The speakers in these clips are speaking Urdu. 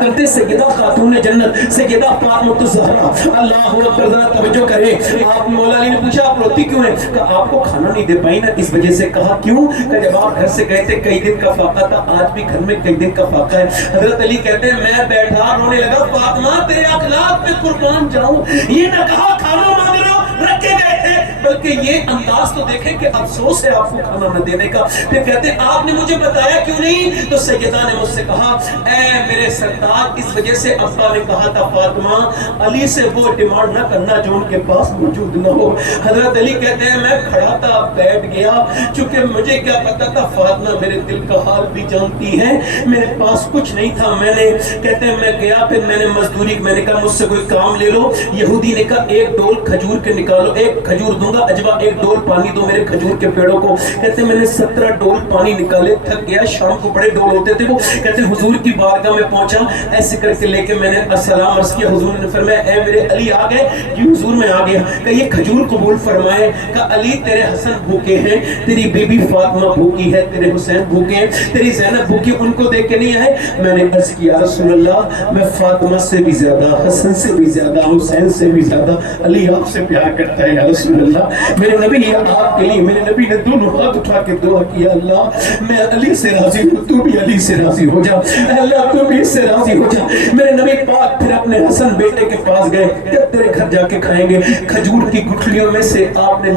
کرتے سیدہ خاتون جنت سیدہ فاطمہ الزہرا، اللہ اکبر، ذرا توجہ کریں۔ آپ مولا علی نے پوچھا آپ روتی کیوں ہیں؟ کہا آپ کو کھانا نہیں دے پائی نا اس وجہ سے۔ کہا کیوں؟ کہ جب آپ گھر سے گئے تھے کئی دن کا فاقہ تھا، آج بھی گھر میں کئی دن کا فاقہ ہے۔ حضرت علی کہتے ہیں میں بیٹھا رونے لگا، فاطمہ تیرے اخلاق پہ قربان جاؤں، یہ نہ کہا کھانا مانگ رہے ہو رکھے گئے تھے، بلکہ یہ انداز تو دیکھیں کہ افسوس ہے آپ کو کھانا نہ دینے کا۔ پھر کہتے ہیں آپ نے مجھے بتایا کیوں نہیں؟ تو سیدہ نے مجھ سے کہا اے میرے سردار، اس وجہ سے ابا نے کہا تھا فاطمہ علی سے وہ ڈیمانڈ نہ کرنا جو ان کے پاس موجود نہ ہو۔ حضرت علی کہتے ہیں میں کھڑا تھا بیٹھ گیا، چونکہ مجھے کیا پتا تھا فاطمہ میرے دل کا حال بھی جانتی ہے، میرے پاس کچھ نہیں تھا۔ میں نے کہتے ہیں میں گیا، پھر میں نے مزدوری، میں نے کہا مجھ سے کوئی کام لے لو۔ یہودی نے کہا ایک ڈول کھجور کے نکالو، ایک کھجور دوں گا اجوا، ایک ڈول پانی دو میرے کھجور کے پیڑوں کو۔ کہتے ہیں میں نے 17 ڈول پانی نکالے، تھک گیا، شام کو بڑے ڈول ہوتے تھے وہ۔ کہتے ہیں حضور کی بارگاہ میں پہنچا، ایسے کر کے لے کے میں نے السلام عرض کیا، حضور نے فرمایا اے میرے علی آ گئے؟ کہ حضور میں آ گیا۔ کہ یہ کھجور قبول فرمائے۔ کہ علی تیرے حسن بھوکے ہیں، تیری بی بی فاطمہ بھوکی ہے، تیرے حسین بھوکے ہیں، تیری زینب بھوکی، ان کو دیکھ کے نہیں آئے؟ میں نے عرض کیا رسول اللہ میں فاطمہ سے بھی زیادہ، حسن سے بھی زیادہ، حسین سے بھی زیادہ علی آپ سے پیار کرتا ہے یا رسول اللہ۔ میرے نبی یہ آپ کے لیے، میرے نبی نے دونوں ہاتھ اٹھا کے دعا کیا اللہ میں علی سے راضی ہوں، تو بھی علی سے راضی ہو جا، اللہ تو بھی اس سے راضی ہو جا۔ میرے نبی پاک پھر اپنے حسن بیٹے کے پاس گئے، جب تیرے گھر جا کے کھائیں گے۔ کھجور کی گٹھلیوں میں سے آپ نے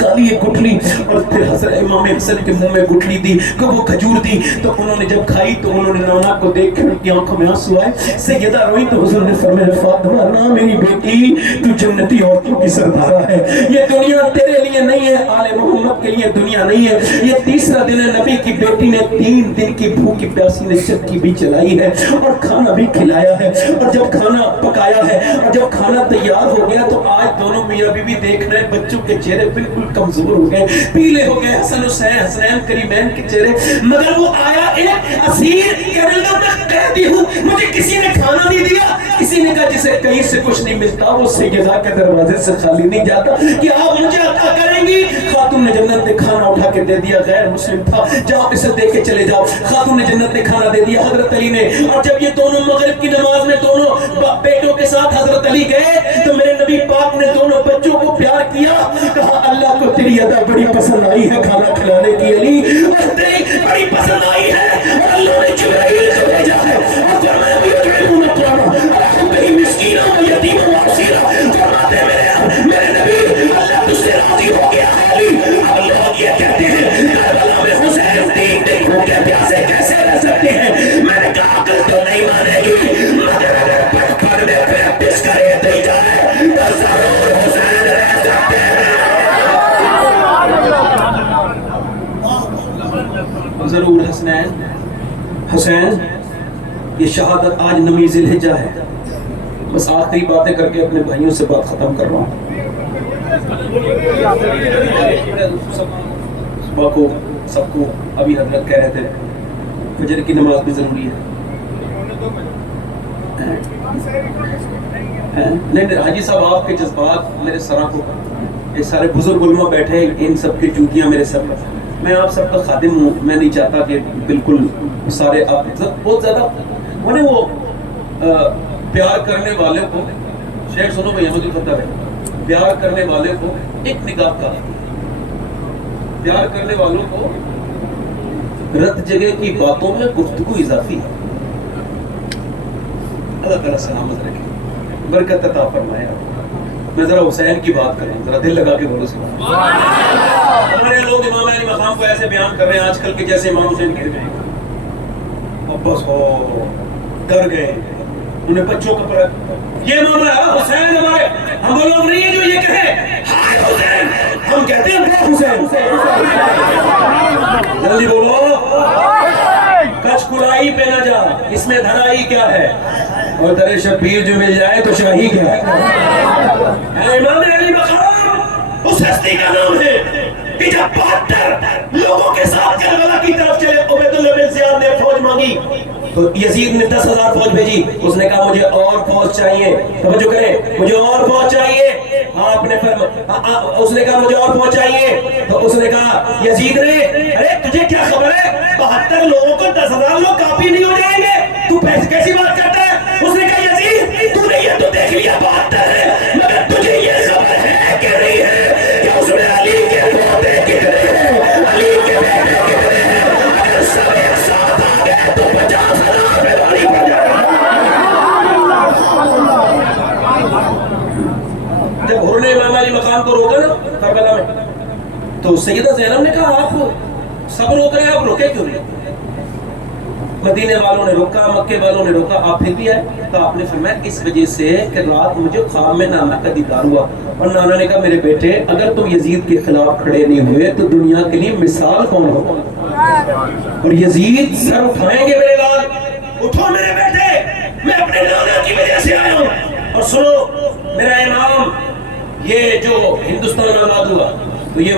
کالی ایک گٹھلی اور پھر حضرت امام حسن کے منہ میں گٹھلی دی کہ وہ کھجور دی، تو انہوں نے جب کھائی تو انہوں نے نانا کو دیکھ کر ان کی آنکھوں میں آنسو آئے۔ سیدہ روئی تو حضور نے فرمایا فاطمہ نا میری بیٹی تو جنتی عورتوں کی سردارہ ہے، یہ دنیا تیرے لیے نہیں ہے، آل محمد کے لیے دنیا نہیں ہے۔ یہ تیسرا دن ہے، نبی کی بیٹی نے 3 دن کی بھوکی پیاسی نے چکی بھی چلائی ہے اور کھانا بھی کھلایا ہے، اور جب کھانا پکایا ہے اور جب کھانا تیار ہو گیا تو آج دونوں میاں بیوی دیکھ رہے ہیں بچوں کے چہرے بالکل کمزور ہو گئے، پیلے ہو گئے، حسن حسین حسنین کریمین کے چہرے، مگر وہ آیا ایک اسیر کہنے لگا میں قیدی ہوں، مجھے کسی نے کھانا نہیں دیا۔ کسی نے کہا جسے کہیں سے کچھ نہیں ملتا وہ سیدہ کے دروازے سے خالی نہیں جاتا، کہ آپ مجھے عطا کریں گی؟ خاتون نے جنت نے کھانا اٹھا کے دے دیا، غیر مسلم تھا، جاؤ اسے دے کے چلے جاؤ۔ خاتون نے جنت نے کھانا دے دیا حضرت علی نے، اور جب یہ دونوں مغرب کی نماز میں دونوں بیٹوں کے ساتھ حضرت علی گئے تو میرے نبی پاک نے دونوں بچوں کو پیار کیا، کہا اللہ کو تیری ادا بڑی پسند آئی ہے کھانا کھلانے کی علی، اور تیری بڑی پسند آئی ہے، اور اللہ نے جبرائیل کو بھیجا ہے اور فرمایا یطعمون الطعام علی حبہ مسکینا ویتیما واسیرا، فرماتے میرے نبی اللہ تجھ سے راضی ہو گیا ہے علی۔ اب لوگ یہ کہتے ہیں کربلا میں حسین 3 دن بھوکے پیاسے کیسے رہ سکتے ہیں؟ میں نے کہا عقل تو نہیں مانے گی، مگر اگر بچپن میں پریکٹس کرے دی جائے تو ضرور حسین رہ سکتے ہیں۔ ضرور حسین یہ شہادت آج 9 ذی الحجہ ہے۔ بس آخری باتیں کر کے اپنے بھائیوں سے بات ختم کر رہا ہوں۔ صبح کو سب کو ابھی حضرت کہہ رہے تھے فجر کی نماز بھی ضروری ہے۔ نہیں حاجی صاحب آپ کے جذبات میرے سرا کو، یہ سارے بزرگ علماء بیٹھے ان سب کی جوتیاں میرے سر پر، میں آپ سب کا خادم ہوں، میں نہیں چاہتا کہ بالکل سارے آپ بہت زیادہ انہیں وہ پیار کرنے والے کو، شیخ سنو بھائی احمد الفتح ہے، پیار کرنے والے کو ایک نگاہ کا، پیار کرنے والوں کو رت جگہ کی باتوں میں گفتگو اضافی ہے۔ اللہ تعالیٰ سلامت رکھے، برکت عطا فرمائے۔ میں ذرا حسین کی بات کروں، ذرا دل لگا کے بولو سبحان اللہ۔ ہمارے لوگ امام علی مقام کو ایسے بیان کر رہے ہیں آج کل کے جیسے امام حسین گر گئے، اب بس ہو ڈر گئے، انہیں بچوں کا پر یہ امام حسین ہمارے، ہم وہ لوگ نہیں ہیں جو یہ کہیں ہائے حسین، ہم کہتے ہیں حسین۔ جلدی بولو، کچھ کلائی پہ نہ جا، اس میں دھرائی کیا ہے، اور در شبیر جو مل جائے تو شاہی کیا ہے۔ امام علی مقام اس ہستی کا نام ہے کہ جب 72 لوگوں کے ساتھ کربلا کی طرف چلے، عبید اللہ بن زیاد نے فوج مانگی تو یزید نے 10,000 فوج بھیجی، اس نے کہا مجھے اور فوج چاہیے، توجہ کریں مجھے اور فوج چاہیے، آپ نے اس نے کہا مجھے اور فوج چاہیے، تو اس نے کہا یزید نے ارے تجھے کیا خبر ہے 72 لوگوں کو 10,000 لوگ کافی نہیں ہو جائیں گے، تو کیسی بات کرتا دیکھ لیا 72 ہے، مگر تجھے یہ خبر ہے کہ نہیں ہے کہ اس میں علی کے پوتے کتنے ہیں، علی کے بیٹے کتنے ہیں؟ اگر سب ایک ساتھ آ گئے تو 50,000 پہ بھاری پڑ جائے گا۔ جب حضور نے امام علی مقام کو روکا نا کربلا میں، تو سیدہ زینب نے کہا آپ سب روک رہے ہیں، آپ روکے کیوں نہیں؟ مدینے والوں نے روکا، مکے والوں نے روکا، آپ پھر بھی آئے؟ تو آپ نے فرمایا اس وجہ سے کہ رات مجھے خواب میں نانا کا دیدار ہوا، اور نانا نے کہا میرے بیٹے اگر تم یزید کے خلاف کھڑے نہیں ہوئے تو دنیا کے لیے مثال کون ہو؟ اور یزید سر اٹھائیں گے میرے لال، اٹھو میرے بیٹے، میں اپنے نانا کی وجہ سے آیا ہوں۔ اور سنو میرا امام، یہ جو ہندوستان میں آزاد ہوا تو یہ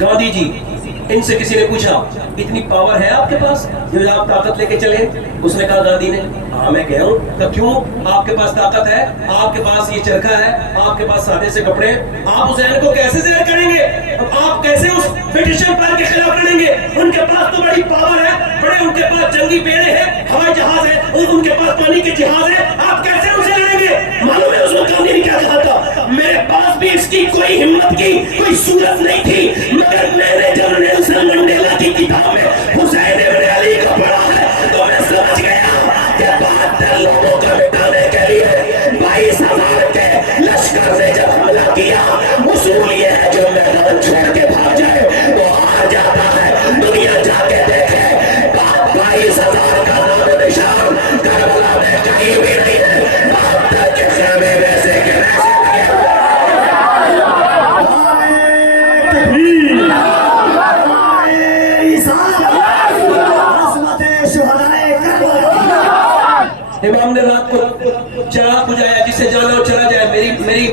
گاندھی جی، ان سے کسی نے پوچھا اتنی پاور ہے آپ کے پاس جو آپ طاقت لے کے چلے؟ اس نے کہا گاندھی نے، ہاں میں کہہ ہوں کہ کیوں آپ کے پاس طاقت ہے، آپ کے پاس یہ چرخہ ہے، آپ کے پاس سادے سے کپڑے، آپ حسین کو کیسے زہر کریں گے؟ آپ کیسے اس برٹش امپائر کے خلاف لڑیں گے؟ ان کے پاس تو بڑی پاور ہے، بڑے ان کے پاس جنگی بیڑے ہیں، ہوائی جہاز ہے، ان کے پاس پانی کے جہاز ہے، آپ کیسے ان سے لڑیں گے؟ معلوم ہے اس وقت گاندھی نے کیا کہا تھا؟ میرے پاس بھی اس کی کوئی ہمت کی کوئی صورت نہیں تھی، مگر میں نے جب نیلسن منڈیلا کی کتاب میں حسین ابن علی کو پڑھا ہے تو میں سمجھ گیا کہ 72 لوگوں کو مٹانے کے لیے 22,000 کے لشکر سے جب حملہ کیا، اصول یہ ہے جو میدان چھوڑ کے بھاگ جائے وہ ہار جاتا ہے۔ دنیا جا کے دیکھے 22,000 کا نام و نشان کربلا میں کہیں بھی نہیں ہے، 72 کے خیمے ویسے کے ویسے امام نے رات کو چراغ بجھایا، جسے جانا ہو چلا جائے، میری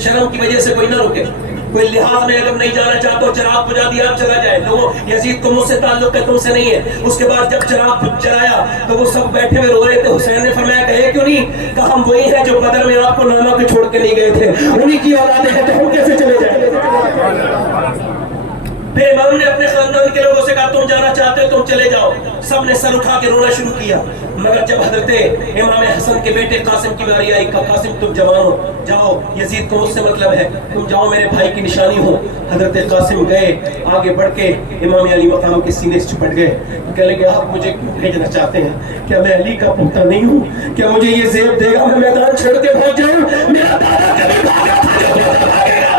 شرم کی وجہ سے کوئی نہ رکے، کوئی لحاظ میں اگر نہیں جانا چاہتا ہو چراغ بجھا دیا آپ چلا جائے، لوگوں یزید کو مجھ سے تعلق ہے تم سے نہیں ہے۔ اس کے بعد جب چراغ جلایا تو وہ سب بیٹھے ہوئے رو رہے تھے، حسین نے فرمایا کہے کیوں نہیں؟ کہا ہم وہی ہیں جو بدر میں آپ کو نانا کو چھوڑ کے نہیں گئے تھے، انہی کی اولادیں ہیں تو ہم کیسے چلے جائیں؟ پھر امام نے اپنے خاندان کے لوگوں سے کہا تم جانا چاہتے ہو تم چلے جاؤ، سب نے سر اٹھا کے رونا شروع کیا، مگر جب حضرت امام حسن کے بیٹے قاسم کی باری آئی، کہا قاسم تم جوان ہو، جاؤ یزید کو مجھ سے مطلب ہے، تم جاؤ میرے بھائی کی نشانی ہو۔ حضرت قاسم گئے، آگے بڑھ کے امام علی مقام کے سینے سے چپٹ گئے، کہنے لگے آپ مجھے بھیجنا چاہتے ہیں؟ کیا میں علی کا پوتا نہیں ہوں؟ کیا مجھے یہ زیب دے گا میں میدان چھوڑ کے بھاگ جاؤں؟ میرا دادا کبھی بھاگا تھا جو پوتا بھاگے گا۔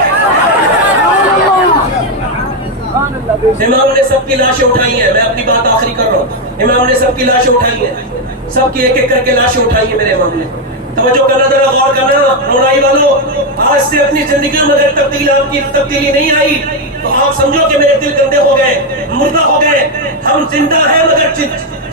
امام نے سب کی لاشیں اٹھائی ہیں، میں اپنی بات آخری کر رہا ہوں، امام نے سب کی لاشیں اٹھائی ہیں، سب کی ایک ایک کر کے لاشیں اٹھائی ہیں میرے امام نے۔ توجہ کرنا ذرا غور کرنا رونائی والوں، آج سے اپنی زندگی میں اگر آپ کی تبدیلی نہیں آئی تو آپ سمجھو کہ میرے دل گندے ہو گئے، مردہ ہو گئے، ہم زندہ ہیں مگر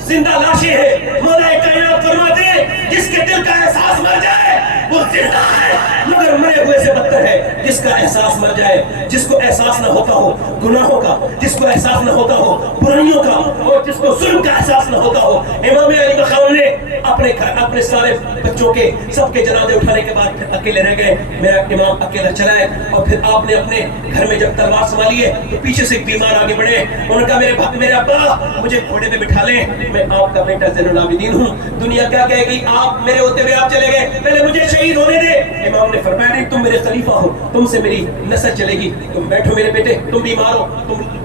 زندہ لاشیں ہیں۔ مولا کائنات فرماتے ہیں جس کے دل کا احساس مر جائے وہ زندہ ہے مگر مرے ہوئے سے بدتر ہے، جس کا احساس مر جائے، جس کو احساس نہ ہوتا ہو گناہوں کا، جس کو احساس نہ ہوتا ہو برائیوں کا، اور جس کو ظلم کا احساس نہ ہوتا ہو۔ امام علی مقام نے اپنے سارے بچوں کے سب کے جنازے اٹھانے کے بعد پھر اکیلے رہ گئے، میرا امام اکیلا چلا ہے، اور پھر آپ نے اپنے گھر میں جب تلوار سنبھالی ہے تو پیچھے سے ایک بیمار آگے بڑھے، انہوں نے کہا میرے ابا مجھے گھوڑے پہ بٹھا لیں، میں آپ کا بیٹا زین العابدین ہوں، دنیا کیا کہے گی آپ میرے ہوتے ہوئے آپ چلے گئے، پہلے مجھے شہید ہونے دے۔ امام نے فرمایا نہیں تم میرے خلیفہ ہو، تم سے میری نسل چلے گی، تم بیٹھو میرے بیٹے، تم بیمار ہو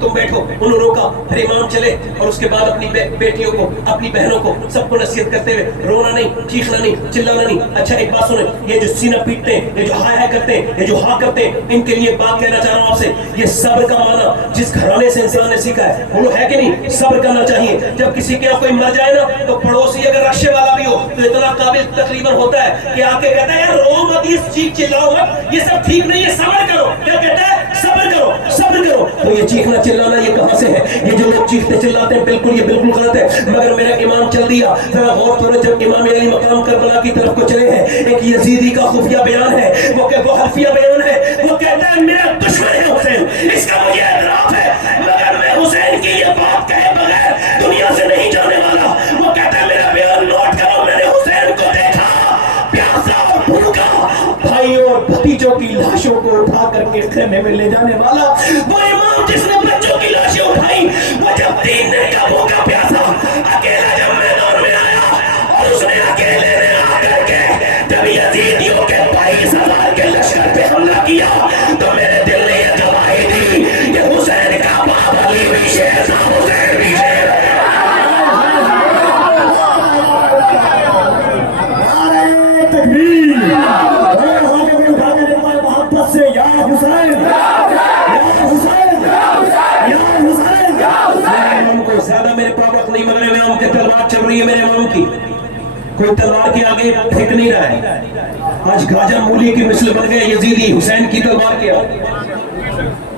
تم بیٹھو۔ انہوں نے روکا، پھر امام چلے اور اس کے بعد اپنی بیٹیوں کو اپنی بہنوں کو سب کو نصیحت کرتے ہوئے رونا نہیں، چیخنا نہیں، چلانا نہیں۔ اچھا ایک بات سنیں، یہ جو سینہ پیٹتے ہیں، یہ جو ہائے کرتے ہیں، یہ جو ہاں کرتے ہیں، ان کے لیے بات کہنا چاہ رہا ہوں آپ سے، یہ صبر کا معنی جس گھرانے سے انسان نے سیکھا ہے وہ ہے کہ نہیں، صبر کرنا چاہیے۔ جب کسی کے کوئی مر جائے نا تو پڑوسی اگر رکشے والا بھی ہو تو اتنا قابل تقریباً ہوتا ہے کہ آ کے کہتا ہے یار رو مت، اس چیخ چلاؤ مت، یہ سب ٹھیک نہیں ہے، صبر کرو۔ کیا کہتا ہے؟ صبر کرو، صبر کرو۔ تو یہ چیخنا چلانا یہ کہاں سے ہے؟ یہ جو لوگ چیختے چلاتے ہیں بالکل یہ بالکل غلط ہے، مگر میرا امام چل دیا۔ ذرا غور کرو، جب امام علی مقام کربلا کی طرف کو چلے ہیں، ایک یزیدی کا خفیہ بیان ہے، وہ حرفیہ بیان ہے، وہ کہتا ہے میرا دشمن ہے حسین، اس کا مجھے اعتراف ہے، مگر میں حسین کی یہ بات کہے بغیر دنیا سے نہیں جانے والا۔ وہ کہتا ہے میرا بیان نوٹ کرو، میں نے حسین کو دیکھا پیاسا اور بھوکا، بھائیوں اور بھتیجوں کی لاشوں کو اٹھا کر کے خیمے میں لے جانے والا، وہ امام جس نے بچوں کی لاشیں اٹھائی، وہ جب 3 دن کا بھوکا پیاسا اکیلا جب میدان میں آیا اور اس نے اکیلے نے آ کر کے جب یزیدیوں کے رہی ہے میرے امام کی، کوئی تلوار کے آگے پھینک نہیں رہا ہے. آج گاجر مولی کی مثل بن گئے یزیدی حسین کی تلوار کے آگے.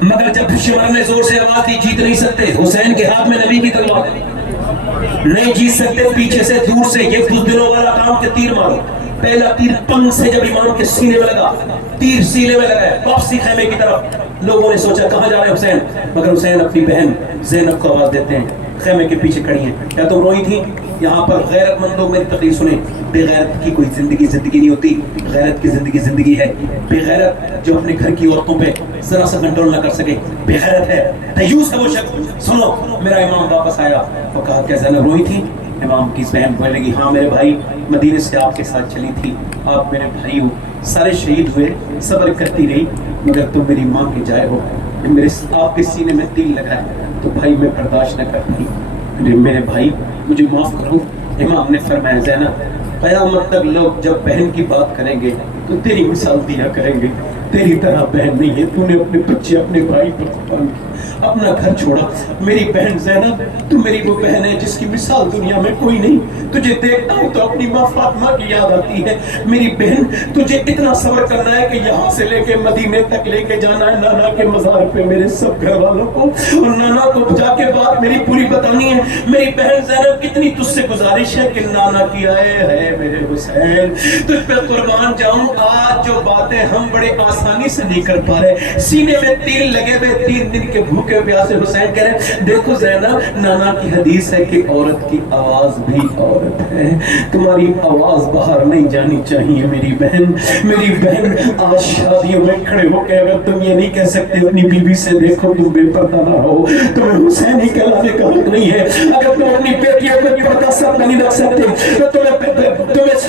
مگر جب شمر نے زور سے آواز دی جیت نہیں سکتے، حسین کے ہاتھ میں نبی کی تلوار نہیں جیت سکتے، پیچھے سے دور سے یہ بزدلوں والا کام کے تیر مارو. پہلا تیر پنگ سے جب امام کے سینے میں لگا، تیر سینے میں لگا ہے واپسی خیمے کی طرف. لوگوں نے سوچا کہاں جا رہے ہیں حسین، مگر حسین اپنی بہن زینب کو آواز دیتے ہیں، خیمے کے پیچھے کھڑی ہیں. کیا تم روئی تھی؟ یہاں پر غیرت مند لوگ میری تقریر سنیں. بے غیرت کی کوئی زندگی نہیں ہوتی، غیرت کی زندگی ہے. بے غیرت جو اپنے گھر کی عورتوں پہ ذرا سا کنٹرول نہ کر سکے بے غیرت ہے، دیوس ہے وہ شخص. سنو، میرا امام واپس آیا اور کہا کیا زینب روئی تھی؟ امام کی بہن بولنے لگی ہاں میرے بھائی مدینے سے آپ کے ساتھ چلی تھی، آپ میرے بھائی ہو، سارے شہید ہوئے، صبر کرتی رہی، مگر تم میری ماں کے جائے ہو، میرے آپ کے سینے میں تیل لگا ہے تو بھائی میں برداشت نہ کر پائی، میرے بھائی مجھے معاف کرو. امام نے فرمایا زینب قیامت تک لوگ جب بہن کی بات کریں گے تو تیری مثال دیا کریں گے، تیری طرح بہن نہیں ہے، تو نے اپنے بچے اپنے بھائی پر قربان کیا، اپنا گھر چھوڑا. میری بہن زینب تو میری وہ بہن ہے جس کی مثال دنیا میں کوئی نہیں. تجھے دیکھتا ہوں تو اپنی ماں فاطمہ کی یاد آتی ہے. میری بہن تجھے اتنا صبر کرنا ہے کہ یہاں سے لے کے مدینے تک لے کے جانا ہے نانا کے مزار پہ میرے سب گھر والوں کو، اور نانا کو جا کے بات میری پوری بتانی ہے. میری بہن زینب کتنی تجھ سے گزارش ہے کہ نانا کی آئے ہے میرے حسین تجھ پہ قربان جاؤں. آج جو باتیں ہم بڑے آسانی سے نہیں کر پا رہے، سینے میں تیل لگے ہوئے 3 دن کے بھوکے پیاسے حسین کہہ رہے دیکھو زینب نانا کی حدیث ہے کہ عورت کی آواز بھی عورت ہے، تمہاری آواز باہر نہیں جانی چاہیے. میری بہن آج شادیوں میں کھڑے ہو کے اگر تم یہ نہیں کہہ سکتے اپنی بیوی سے دیکھو تم بے پردہ نہ ہو، تمہیں حسین ہی کہلانے کا حق نہیں ہے. اگر تم اپنی بیٹیوں کو پردہ سر نہیں رکھ سکتے تو تمہیں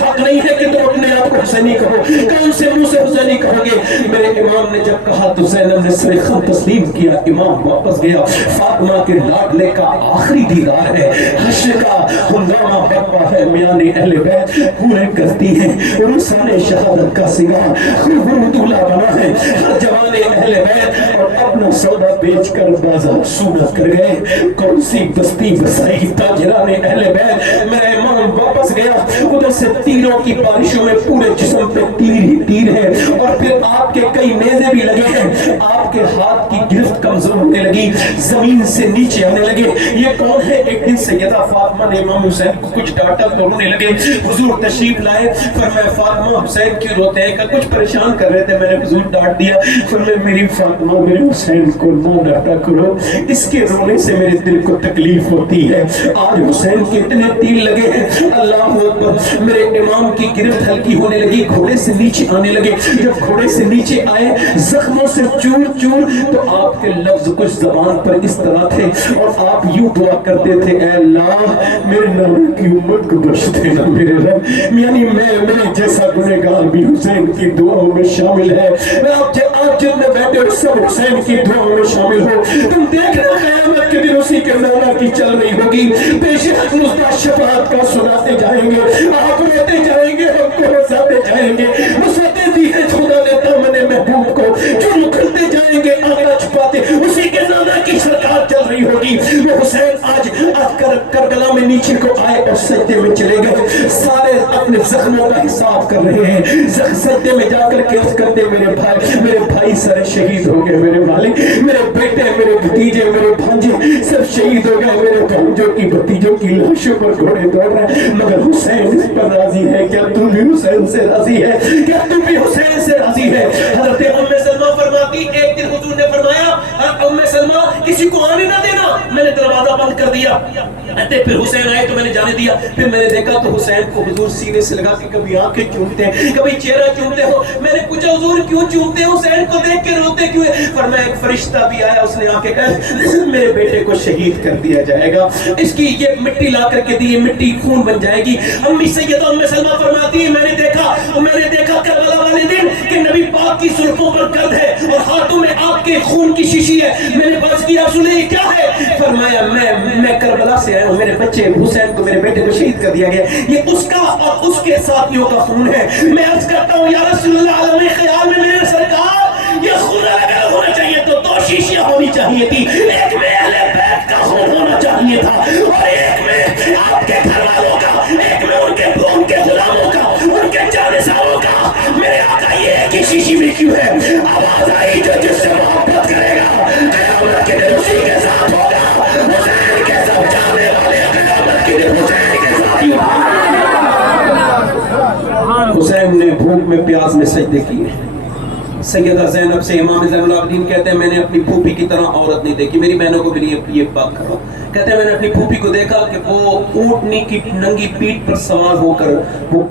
حق نہیں ہے کہ تم اپنے آپ کو حسینی کہو. کون سے منہ سے حسینی کہو گے؟ میرے امام نے جب کہا تو زینب نے سر خم تسلیم کیا. امام واپس گیا. فاطمہ کے لاڈلے کا آخری دیدار ہے، حشر کا ہنگامہ برپا ہے. میان اہل بیت پورے کرتی ہیں رسال شہادت کا سنگار خوب دولا بنا ہے. ہر جوان اہل بیت اور اپنا سودا بیچ کر بازار سونا کر گئے. کون سی بستی بسائی تاجران اہل بیت. میرا امام واپس گیا، ادھر سے تیروں کی بارشوں میں پورے جسم پہ تیر ہی تیر ہے، اور پھر آپ کے کئی نیزے بھی لگے ہیں. آپ کے ہاتھ کی گرفت کمزور ہونے لگی، زمین سے نیچے آنے لگے. یہ کون ہے؟ ایک دن سیدہ فاطمہ نے امام حسین کو کچھ ڈانٹا تو رونے لگے. حضور تشریف لائے، فرمایا فاطمہ حسین کیوں روتے ہیں؟ کہ کچھ پریشان کر رہے تھے، میں نے حضور ڈانٹ دیا. فرمایا میری فاطمہ میرے حسین کو نہ ڈانٹا کرو، اس کے رونے سے میرے دل کو تکلیف ہوتی ہے. آج حسین کے اتنے تیر لگے ہیں، اللہ اکبر. میرے امام کی گرفت ہلکی ہونے لگی، گھوڑے سے نیچے آنے لگے. جب گھوڑے سے نیچے آئے زخموں سے چور تو آپ کے لفظ کچھ زبان پر اس طرح تھے اور آپ یوں دعا کرتے تھے اے اللہ میرے نانا کی امت کو بخش دینا میرے رب. یعنی میرے جیسا گنہگار بھی حسین کی دعاؤں میں شامل ہے. میں آپ جتنے بیٹھے ہو سب حسین کی دعاؤں میں شامل ہو. تم دیکھنا قیامت کے دن اسی کے نانا کی چل رہی ہوگی. پیش حق مصطفیٰ شفاعت کا سناتے جائیں گے، آپ روتے جائیں گے، ہم کو ہنساتے جائیں گے. وسعتیں دی ہے خدا نے دامن محبوب کو، جو نکلتے جائیں گے آقا چھپاتے اسی کے نانا کی سرکار چل رہی ہوگی. وہ حسین آج کربلا میں نیچے کو آئے اور سجدے میں چلے گئے. سارے اپنے زخموں کا حساب کر رہے ہیں. سجدے میں جا کر کے عرض کرتے میرے بھائی سارے شہید ہو گئے، میرے مالک میرے بیٹے میرے بھتیجے میرے بھانجے سب شہید ہو گئے. میرے بھانجوں کی بھتیجوں کی لاشوں پر گھوڑے دوڑ رہے ہیں، مگر حسین اس پر راضی ہے. کیا تم بھی حسین سے راضی ہے؟ کیا تم بھی حسین سے راضی ہے؟ حضرت ام سلمہ فرماتی ایک دن حضور نے فرمایا ام سلمہ کسی کو آنے نہ دینا. میں نے دروازہ بند کر دیا، پھر حسین آئے تو میں نے جانے دیا. پھر میں نے دیکھا تو حسین کو حضور سینے سے لگا کے کبھی آنکھیں چومتے ہیں کبھی چہرہ چومتے ہو. میں نے پوچھا حضور کیوں چومتے ہو؟ حسین کو دیکھ کے روتے کیوں ہیں؟ فرمایا ایک فرشتہ بھی آیا، اس نے آ کے کہا میرے بیٹے کو شہید کر دیا جائے گا، اس کی یہ مٹی لا کر کے دی، یہ مٹی خون بن جائے گی. امی سیدہ ام سلمہ فرماتی ہے میں نے دیکھا کربلا والے دن کہ نبی پاک کی زلفوں پر گرد ہے اور ہاتھوں میں آپ کے خون کی شیشی ہے. میں نے بس کیا سنے یہ کیا ہے؟ فرمایا میں کربلا سے آیا ہوں، میرے بچے حسین کو میرے بیٹے کو شہید کر دیا گیا، یہ اس کا اور اس کے ساتھیوں کا خون ہے. میں عرض کرتا ہوں یا رسول اللہ عالم خیال میں میرے سرکار یہ خون اگر ہونا چاہیے تو 2 شیشیاں ہونی چاہیے تھی، ایک میں اہل بیت کا خون ہونا چاہیے تھا اور ایک میں آپ کے گھر والوں کیوں ہے؟ آواز آئی جو جس سے محبت کرے گا قیامت کے دن اسی کے ساتھ ہوگا. حسین کے سب جانے والے قیامت کے دن حسین کے ساتھ ہی ہوں. حسین نے بھوک میں پیاس میں سجدے کیے. سیدہ زینب سے امام زین العابدین کہتے ہیں میں نے اپنی پھوپھی کی طرح عورت نہیں دیکھی. میری بہنوں کو بھی یہ بات کرو. کہتے ہیں میں نے اپنی پھوپھی کو دیکھا کہ وہ اونٹنی کی ننگی پیٹھ پر سوار ہو کر وہ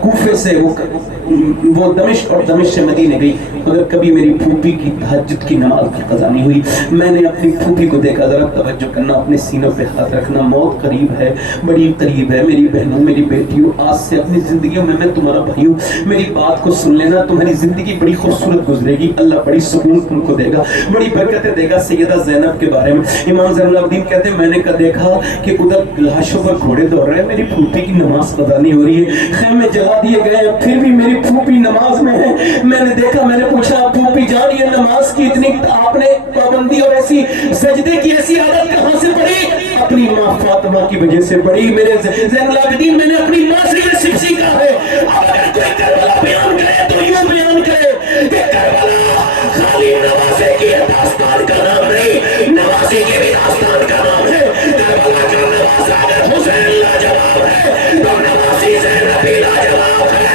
کوفے سے وہ دمشق اور دمشق سے مدینے گئی. مگر کبھی میری پھوپھی کی تہجد کی نماز کی قضا نہیں ہوئی. میں نے اپنی پھوپھی کو دیکھا. ذرا توجہ کرنا, اپنے سینوں پہ ہاتھ رکھنا. موت قریب ہے, بڑی قریب ہے. میری بہنوں, میری بیٹیوں, آج سے اپنی زندگیوں میں تمہارا بھائی ہوں. میری بات کو سن لینا. تمہاری زندگی بڑی خوبصورت گزرے گی. اللہ بڑی سکون تم کو دے گا, بڑی برکتیں دے گا. سیدہ زینب کے بارے میں امام زین العابدین کہتے ہیں میں نے دیکھا کہ ادھر لاشوں پر گھوڑے دوڑ رہے ہیں. میری پھوپھی کی نماز قضا نہیں ہو رہی ہے. خیمے جلا دیے گئے ہیں, پھر بھی میری پھوپھی نماز میں ہے. میں نے دیکھا, میں نے پوچھا پھوپھی جان یہ نماز کی اتنی آپ نے پابندی اور ایسی سجدے کی ایسی عادت کہاں سے پڑی؟ اپنی ماں فاطمہ کی وجہ سے پڑی. میرے زین العابدین میں نے اپنی ماں سے یہ سیکھا ہے. اگر کوئی کربلا بیان کرے تو یوں بیان کرے کہ کربلا خالی نوازے کی داستان کا نام نہیں, نوازے کی بھی داستان کا نام ہے. کربلا کا نوازا اگر حسین لاجواب ہے تو نوازی زینب بھی لاجواب ہے.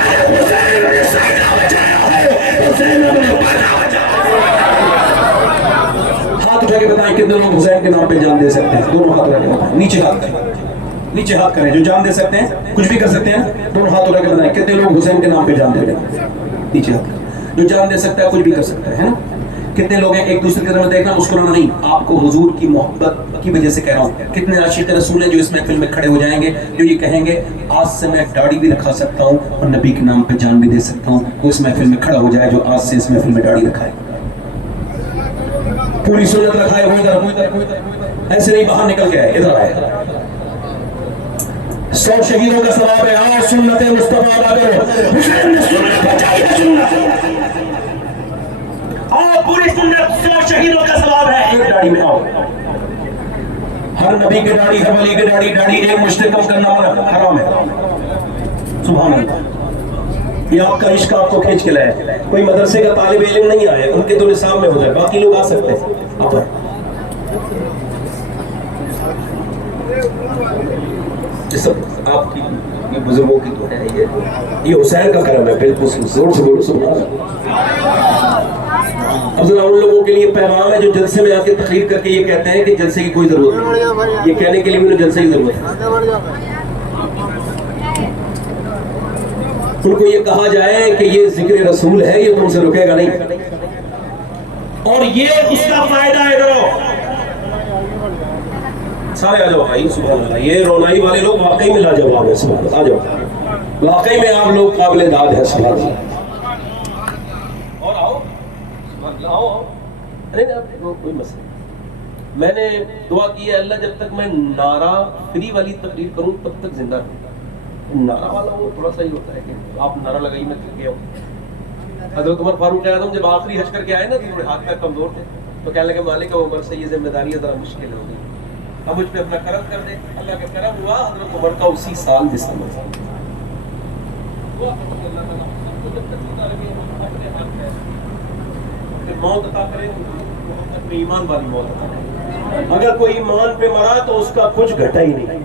اگر حسین نے سینہ بچایا ہے تو زینب نے پردہ بچایا ہے. ہاتھ اٹھا کے بتائیں کتنے لوگ حسین کے نام پہ جان دے سکتے ہیں؟ دونوں ہاتھ اٹھا کے بتائیں. نیچے ہاتھ کریں, نیچے ہاتھ کریں. جو جان دے سکتے ہیں, کچھ بھی کر سکتے ہیں, دونوں ہاتھ اٹھا کے بتائیں کتنے لوگ حسین کے نام پہ جان دے رہے ہیں. نیچے ہاتھ کریں. جو جان دے سکتا ہے کچھ بھی کر سکتا ہے نا. کتنے لوگ ہیں ایک دوسرے کی طرف دیکھنا, مسکرانا نہیں. آپ کو حضور کی محبت کی وجہ سے کہہ رہا ہوں. کتنے عاشق رسول ہیں جو اس محفل میں کھڑے ہو جائیں گے, جو یہ کہیں گے آج سے میں داڑھی بھی رکھا سکتا ہوں اور نبی کے نام پہ جان بھی دے سکتا ہوں. وہ اس محفل میں کھڑا ہو جائے جو آج سے اس محفل میں داڑھی رکھائے, پوری سنت رکھائے. وہ ادھر ایسے نہیں باہر نکل کے آئے, ادھر آئے. 100 شہیدوں کا ثواب ہے. آؤ سنت مصطفیٰ ادا کرو. حسین نے سنت بچائی ہے. سنت آؤ, پوری سنت 100 شہیدوں کا ثواب ہے. ایک داڑھی میں آؤ. ہر نبی کی داڑھی, ہر ولی کی داڑھی ایک مشتے کم کرنا حرام ہے. سبحان اللہ. یہ آپ کا عشق آپ کو کھینچ کے لائے. کوئی مدرسے کا طالب علم نہیں آئے, ان کے تو نصاب میں ہو جائے, باقی لوگ آ سکتے ہیں. آپ آپ کی یہ بزرگوں کی تو ہے, یہ حسین کا کرم ہے. بالکل زور سے بولو سبحان اللہ. اب ذرا ان لوگوں کے لیے پیغام ہے جو جلسے میں آ کے تقریر کر کے یہ کہتے ہیں کہ جلسے کی کوئی ضرورت نہیں. یہ کہنے کے لیے انہیں جلسے کی ضرورت ہے. ان کو یہ کہا جائے کہ یہ ذکر رسول ہے, یہ تم سے رکے گا نہیں, اور یہ اس کا فائدہ ہے. ادھر سارے آ جاؤ بھائی. سبحان اللہ. یہ رونائی والے لوگ واقعی میں لاجواب ہیں. سبحان اللہ. آ جاؤ, واقعی میں آپ لوگ قابل داد ہے. سبحان اللہ. اور آؤ, آؤ آؤ. ارے کوئی مسئلہ. میں نے دعا کی ہے اللہ جب تک میں نعرہ فری والی تقریر کروں تب تک زندہ رہوں. نعرہ والا وہ تھوڑا سا ہی ہوتا ہے کہ آپ نعرہ لگائی میں تھک گیا ہوں. حضرت عمر فاروق اعظم جب آخری حج کر کے آئے نا, تھوڑے ہاتھ تک کمزور تھے, تو کہنے لگے مالک عمر سے یہ ذمہ داری ذرا مشکل ہو گئی, اب مجھ پہ اپنا کرم کر دے. اللہ کا کرم ہوا, حضرت عمر کا اسی سال دسمبر موت عطا کرے, اپنے ایمان والی موت عطا کرے. اگر کوئی ایمان پہ مرا تو اس کا کچھ گھٹا ہی نہیں,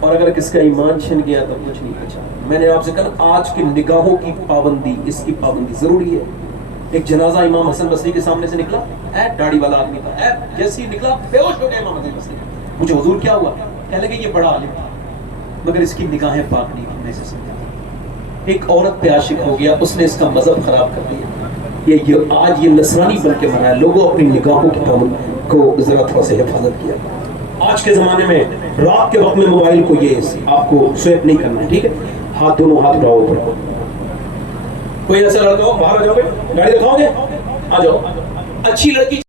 اور اگر کس کا ایمان چھن گیا تو کچھ نہیں بچا. میں نے آپ سے کہا آج کی نگاہوں کی پابندی, اس کی پابندی ضروری ہے. ایک جنازہ امام حسن بصری کے سامنے سے نکلا, داڑھی والا آدمی تھا, جیسے ہی نکلا بے ہوش ہو گیا امام حسن بصری. مجھے حضور کیا ہوا؟ کہنے لگے یہ بڑا عالم تھا مگر اس کی نگاہیں پاک نہیں تھی. میں سے سمجھا ایک عورت پہ عاشق ہو گیا, اس نے اس کا مذہب خراب کر دیا. یہ آج یہ نصرانی بن کے مرا ہے. لوگوں اپنی نگاہوں کی پابندی کو ذرا تھوڑا سا حفاظت کیا. آج کے زمانے میں رات کے وقت میں موبائل کو یہ آپ کو سویپ نہیں کرنا ہے, ٹھیک ہے؟ ہاتھ دونوں ہاتھ اٹھاؤ اوپر. کوئی ایسا لڑکا ہو باہر آ جاؤ, گے گاڑی دکھاؤ گے, آ جاؤ. اچھی لڑکی